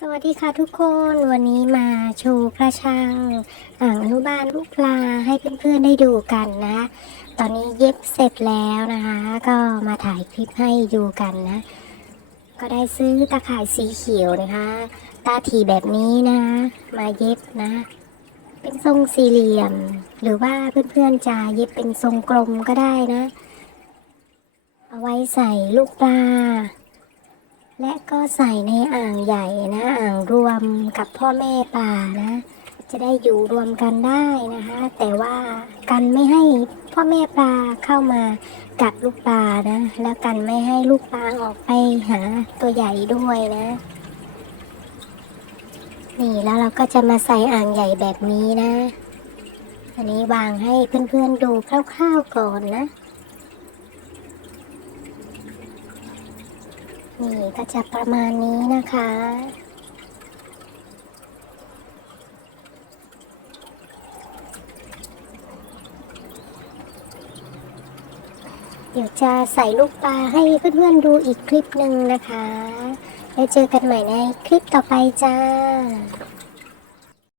สวัสดีค่ะทุกคนวันนี้มาโชว์กระชังอ่างอนุบาลลูกปลาให้เพื่อนๆได้ดูกันนะ ตอนนี้เย็บเสร็จแล้วนะคะ ก็มาถ่ายคลิปให้ดูกันนะ ก็ได้ซื้อตะข่ายสีเขียวนะคะ ตาทีแบบนี้นะมาเย็บนะ เป็นทรงสี่เหลี่ยม หรือว่าเพื่อนๆจะเย็บเป็นทรงกลมก็ได้นะ เอาไว้ใส่ลูกปลา และก็ใส่ในอ่างใหญ่นะ อ่างรวมกับพ่อแม่ปลานะ จะได้อยู่รวมกันได้นะคะ แต่ว่ากันไม่ให้พ่อแม่ปลาเข้ามากัดลูกปลานะ แล้วกันไม่ให้ลูกปลาออกไปหาตัวใหญ่ด้วยนะ นี่แล้วเราก็จะมาใส่อ่างใหญ่แบบนี้นะ อันนี้วางให้เพื่อนๆดูคร่าวๆก่อนนะ นี่ก็จะประมาณนี้นะคะ เดี๋ยวจะใส่ลูกปลาให้เพื่อนๆดูอีกคลิปหนึ่งนะคะ แล้วเจอกันใหม่ในคลิปต่อไปจ้า